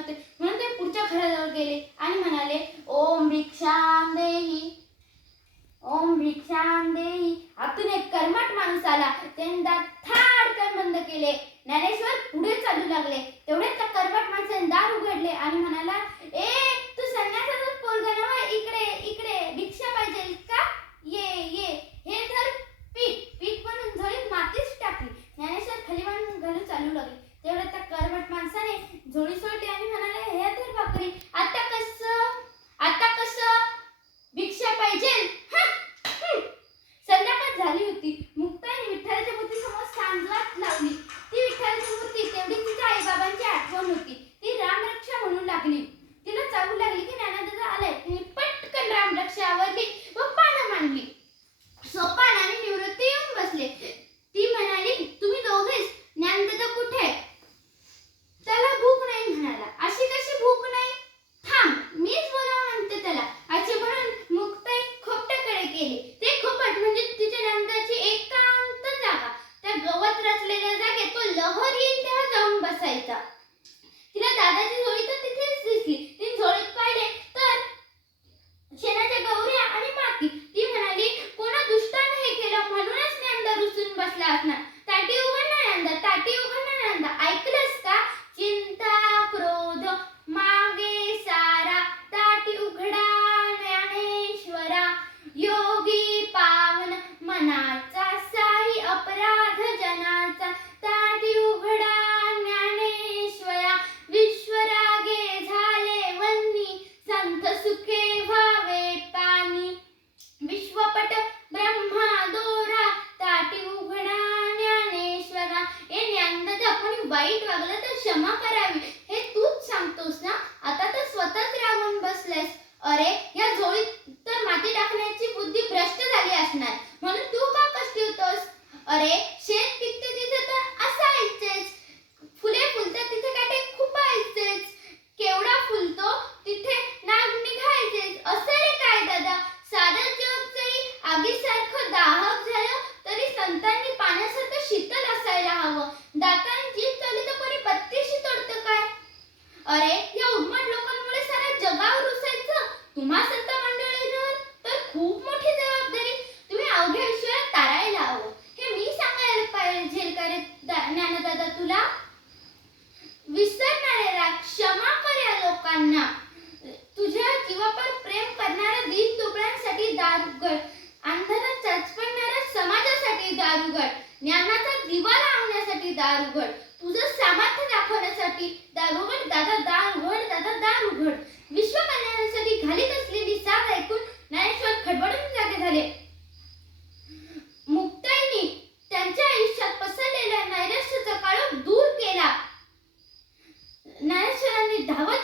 लागते, म्हणून ते पुढच्या घराजवळ गेले आणि म्हणाले, ओम भिक्षाम देही, ओम भिक्षाम देही. आतून एक कर्मठ माणूस आला. त्याने दात थाडकन बंद केले. ज्ञानेश्वर पुढे चालू लागले. तेवढ्यात त्या कर्मठ माणसाने दार उघडले आणि म्हणाला, ए तू संन्यासाचा पोरगा नव्हे, इकडे इकडे, भिक्षा पाहिजे का? ये ये, हे धर पीठ. पीठ म्हणून झोळीत मातीच टाकली. ज्ञानेश्वर खाली मान घालून चालू लागले. तेवढ्यात त्या कर्मठ माणसाने झोळी सोडली आणि म्हणाले, हे धर भाकरी. आता कसं भिक्षा पाहिजे? संध्याकाळ झाली होती. मुक्ताईने विठ्ठलाच्या मूर्तीसमोर सांजवात लावली. ती विठ्ठलाची मूर्ती तेवढी तिच्या आईबाबांची आठवण होती. ती रामरक्षा म्हणू लागली. तिला चालू लागली की ज्ञानदादा आलाय. तिने पटकन रामरक्षा आवरली व पानं मांडली. सोपान आणि निवृत्ती येऊन बसले. ती म्हणाली, तुम्ही दोघेच, ज्ञानदादा कुठे? त्याला भूक नाही म्हणाला. अशी कशी भूक नाही? थांब, मीच बोलावं म्हणते त्याला, असे म्हणून मुक्ताई खोपट्याकडे गेली. ते खोपट म्हणजे तिच्या ज्ञानदाची एकांत जागा. त्या गवत रचलेल्या जागेत तो लहर येईल तेव्हा जाऊन बसायचा. तिला दादाची झोळी तर तिथेच दिसली. तिने झोळीत पाहिले तर शेणाच्या गौऱ्या आणि माती. ती म्हणाली, कोणा दुष्टाने हे केलं म्हणूनच ज्ञानदा रुसून बसला असणार. ताटी उघड ना ज्ञानदा, ताटी उघड ना ज्ञानदा. ऐकलंस का? चिंता क्रोध मागे सारा, ताटी उघडा ज्ञानेश्वरा. योगी पावन मनाचा, साई अपराध जनाचा. ताटी उघडा ज्ञानेश्वरा. विश्वरागे झाले वन्नी, संत सुखे व्हावे पाणी. विश्वपट ब्रह्मा दोरा, ताटी उघडा ज्ञानेश्वरा. ए ज्ञानदादा, कोणी वाईट वागलं तर क्षमा करावी, हे तूच सांगतोस ना? आता तर स्वतःच राहून बसलायस. अरे या झोळीत तर माती टाकण्याची बुद्धी भ्रष्ट झाली असणार, म्हणून तू का कष्टी होतोस? अरे शेत पिकते तिथे तर असायचेच, फुले फुलतात तिथे काटे खुपायचेच, केवढा फुलतो तिथे नाग निघायचेच. असं रे काय दादा? सारं जग जरी आगीसारखं दाहक झालं तरी संतांनी पाण्यासारखं शीतल असायला हवं. दाताने जीभ चालली तर कोणी बत्तीशी तोडतं काय? अरे या उन्मट लोकांमुळे साऱ्या जगावर रुसायचं. तुम्हा संत मंडळींवर तर खूप मोठी जबाबदारी. तुम्ही अवघ्या विश्वाला तारायला हवं. हे मी सांगायला पाहिजे का रे ज्ञानदादा तुला? विसरणारे राग, क्षमा कर या लोकांना. तुझ्या जीवावर प्रेम करणाऱ्या दीन दुबळ्यांसाठी दार उघड. अंधारात चचपडणाऱ्या समाजासाठी दार उघड. ज्ञानाचा दिवा लावण्यासाठी दार उघड. तुझं सामर्थ्य दाखवण्यासाठी दार उघड. दादा दार उघड, दादा दार उघड. विश्व कल्याणासाठी घालीत असलेली साथ ऐकून ज्ञानेश्वर खडबडून जागे झाले. मुक्ताईंनी त्यांच्या आयुष्यात पसरलेला नैराश्याचा काळोख दूर केला. ज्ञानेश्वरांनी धावत